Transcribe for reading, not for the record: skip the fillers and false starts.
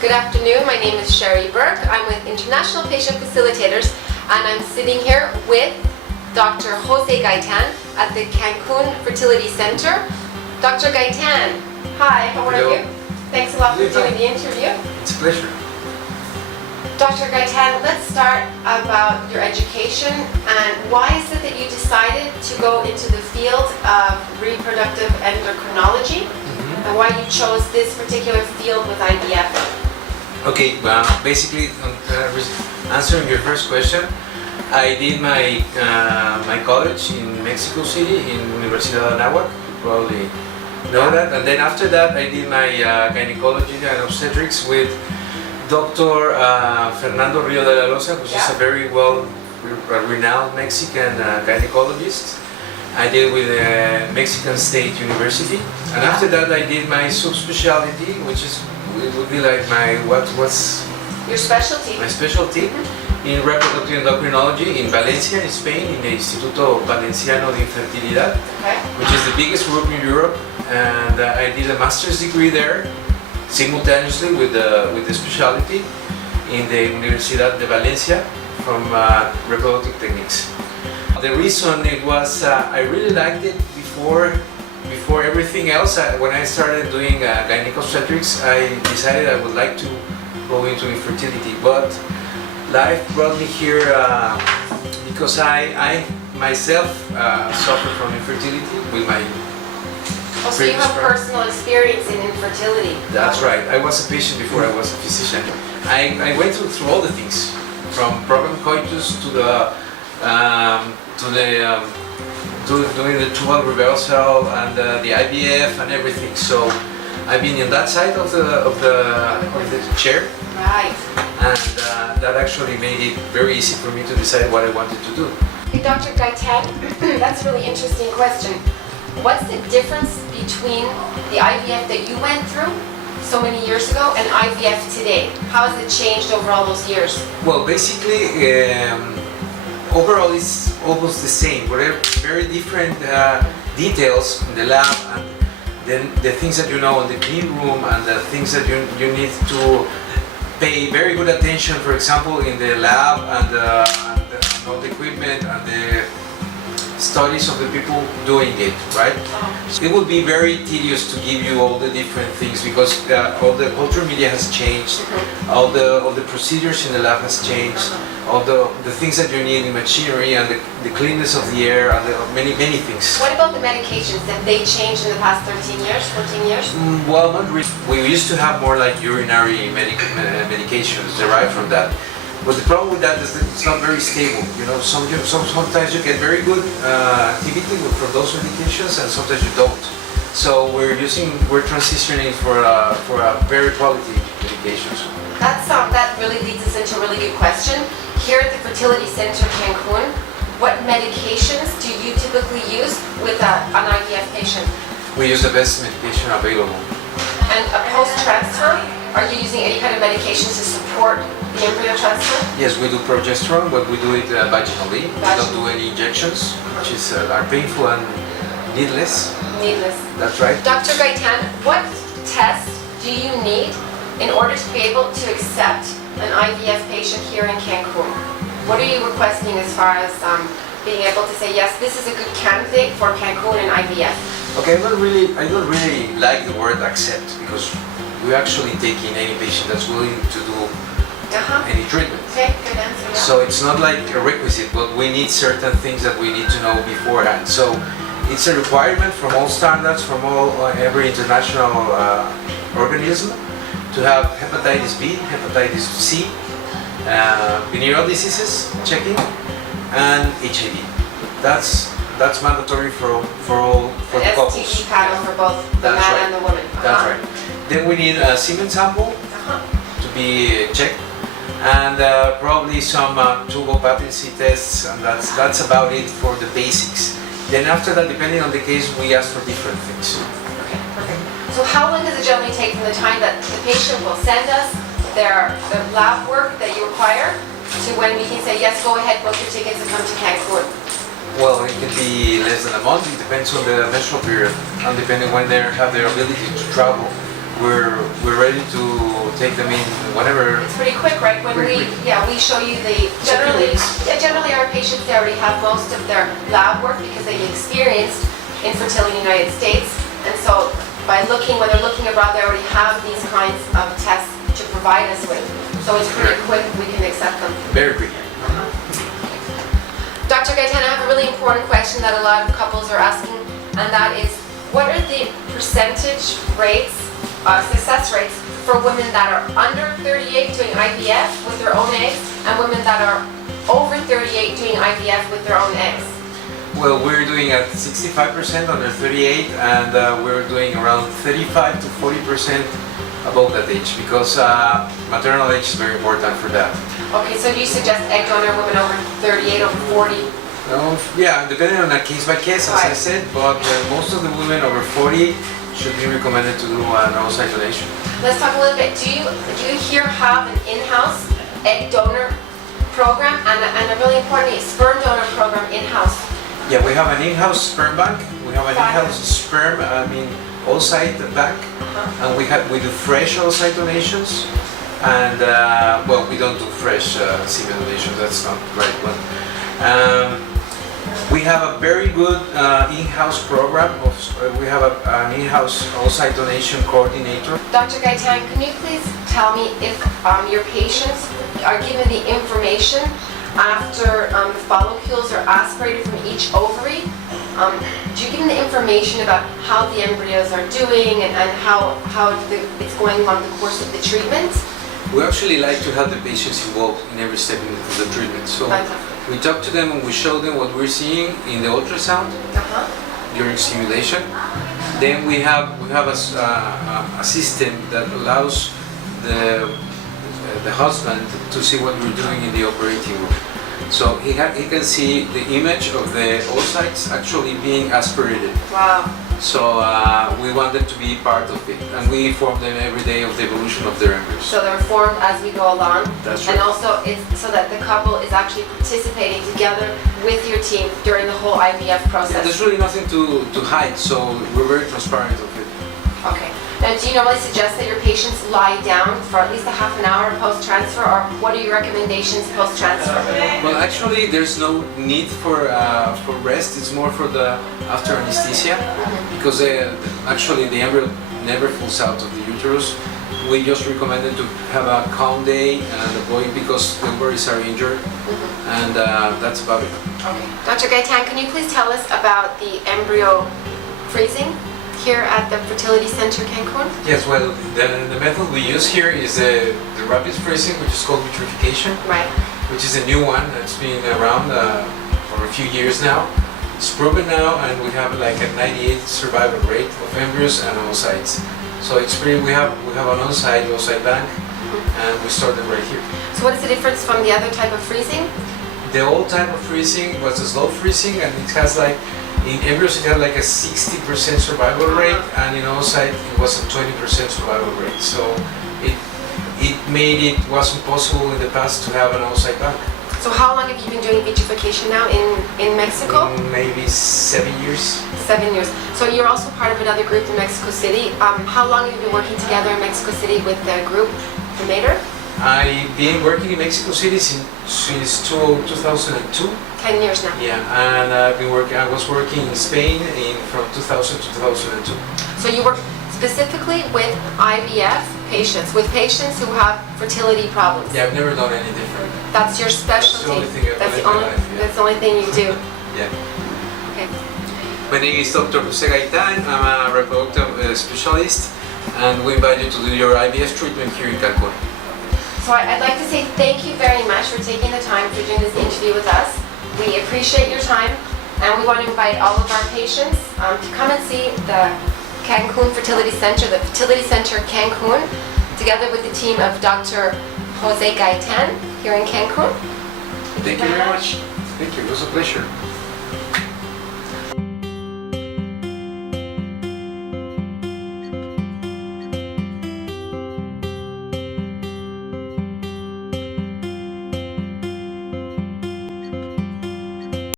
Good afternoon, my name is Sherry Burke. I'm with International Patient Facilitators and I'm sitting here with Dr. Jose Gaitan at the CANCUN Fertility Center. Dr. Gaitan, hi, how are Hello. you? Thanks a lot for doing the interview. It's a pleasure. Dr. Gaitan, let's start about your education and why is it that you decided to go into the field of reproductive endocrinology and why you chose this particular field with IVF? Okay, basically, answering your first question, I did my my college in Mexico City in Universidad de Anáhuac, you probably know that, and then after that I did my gynecology and obstetrics with Dr. Fernando Rio de la Loza, which is a very renowned Mexican gynecologist. I did with Mexican State University, and after that I did my subspecialty, which is it would be like my what's Your specialty? my specialty in reproductive endocrinology in Valencia, in Spain, in the Instituto Valenciano de Infertilidad, which is the biggest group in Europe, and I did a master's degree there simultaneously with the specialty in the Universidad de Valencia from reproductive techniques. The reason it was I really liked it before everything else. When I started doing gynecobstetrics, I decided I would like to go into infertility, but life brought me here because I myself suffer from infertility with my So you have personal experience in infertility? That's right. I was a patient before I was a physician. I went through all the things, from problem coitus to doing the tubal reversal and the IVF and everything. So I've been in that side of the chair, Right. and that actually made it very easy for me to decide what I wanted to do. Hey, Dr. Gaitan, that's a really interesting question. What's the difference between the IVF that you went through so many years ago and IVF today? How has it changed over all those years? Well, basically, overall it's almost the same. We're very different details in the lab, and then the things that you know in the clean room and the things that you need to pay very good attention, for example, in the lab and all the equipment and the studies of the people doing it, right? It would be very tedious to give you all the different things because all the culture media has changed, all the procedures in the lab has changed, all the things that you need in machinery and the cleanness of the air and many things. What about the medications? Have they changed in the past 13 years, 14 years? Well, not really. We used to have more like urinary medications derived from that. But the problem with that is that it's not very stable. You know, sometimes you get very good activity from those medications, and sometimes you don't. So we're transitioning for a very quality medications. That really leads us into a really good question. Here at the Fertility Center Cancun, what medications do you typically use with an IVF patient? We use the best medication available. And a post-transfer, are you using any kind of medications to support the embryo transfer? Yes, we do progesterone, but we do it vaginally. We don't do any injections, which are painful and needless. Needless. That's right. Dr. Gaitan, what tests do you need in order to be able to accept an IVF patient here in Cancun? What are you requesting as far as being able to say, yes, this is a good candidate for Cancun and IVF? Okay, I don't really like the word accept because we actually take in any patient that's willing to do any treatment. Okay, good answer. Yeah. So it's not like a requisite, but we need certain things that we need to know beforehand. So it's a requirement from all standards, from every international organism, to have hepatitis B, hepatitis C, venereal diseases checking, and HIV. That's mandatory for the couples. STD panel for both the man and the woman. That's right. Then we need a semen sample to be checked, and probably some tubal patency tests, and that's about it for the basics. Then after that, depending on the case, we ask for different things. Okay, perfect. So how long does it generally take from the time that the patient will send us the lab work that you require to when we can say, yes, go ahead, book your tickets and come to Cancun? Well, it can be less than a month. It depends on the menstrual period, and depending when they have their ability to travel. We're ready to take them in whenever. It's pretty quick, right? When Pretty we show you generally our patients, they already have most of their lab work because they've experienced infertility in the United States. And so by when they're looking abroad, they already have these kinds of tests to provide us with. So it's pretty quick, we can accept them. Very quick. Dr. Gaitan, I have a really important question that a lot of couples are asking, and that is, what are the percentage rates, success rates for women that are under 38 doing IVF with their own eggs and women that are over 38 doing IVF with their own eggs? Well, we're doing at 65% under 38, and we're doing around 35 to 40% above that age, because maternal age is very important for that. Okay, so do you suggest egg donor women over 38, over 40? Yeah, depending on a case by case, as I said, but most of the women over 40 should be recommended to do an outside donation. Let's talk a little bit. Do you here have an in-house egg donor program and a really important sperm donor program in-house? Yeah, we have an in-house sperm bank. We have an in-house sperm, outside bank, and we do fresh outside donations. And well, we don't do fresh semen donations. That's not the right one. We have a very good in-house program. We have an in-house outside donation coordinator. Dr. Gaitan, can you please tell me if your patients are given the information after the follicles are aspirated from each ovary? Do you give them the information about how the embryos are doing and how it's going along the course of the treatment? We actually like to have the patients involved in every step of the treatment. So we talk to them and we show them what we're seeing in the ultrasound during stimulation. Then we have a system that allows the husband to see what we're doing in the operating room. So he can see the image of the oocytes actually being aspirated. Wow. So we want them to be part of it, and we inform them every day of the evolution of their embryos. So they're informed as we go along. That's right. And also it's so that the couple is actually participating together with your team during the whole IVF process. Yeah, there's really nothing to hide, so we're very transparent of it. Okay. Now, do you normally suggest that your patients lie down for at least a half an hour post-transfer, or what are your recommendations post-transfer? Well, actually, there's no need for rest. It's more for the after anesthesia, because actually the embryo never falls out of the uterus. We just recommend them to have a calm day and avoid, because the ovaries are injured, and that's about it. Okay. Dr. Gaitan, can you please tell us about the embryo freezing here at the Fertility Center Cancun? Yes, well, the method we use here is the rapid freezing, which is called vitrification, right, which is a new one that's been around for a few years now. It's proven now, and we have like a 98% survival rate of embryos and oocytes. So it's pretty. We have an oocyte bank, and we store them right here. So what is the difference from the other type of freezing? The old type of freezing was a slow freezing, and it has like, in embryos it had like a 60% survival rate, and in oocyte it was a 20% survival rate. So it wasn't possible in the past to have an oocyte bank. So how long have you been doing vitrification now in Mexico? Maybe 7 years. 7 years. So you're also part of another group in Mexico City. How long have you been working together in Mexico City with the group, the Mater? I've been working in Mexico City since 2002. 10 years now. Yeah, and I was working in Spain from 2000 to 2002. So you work specifically with IVF patients, with patients who have fertility problems. Yeah, I've never done any different. That's your specialty. That's the only thing I've done in my life. Yeah. That's the only thing you do. Yeah. Okay. My name is Dr. Jose Gaitan. I'm a reproductive specialist, and we invite you to do your IVF treatment here in Cancun. So I'd like to say thank you very much for taking the time for doing this interview with us. We appreciate your time, and we want to invite all of our patients to come and see the Cancun Fertility Center, the Fertility Center Cancun, together with the team of Dr. Jose Gaitan here in Cancun. Thank you very much. Thank you. It was a pleasure.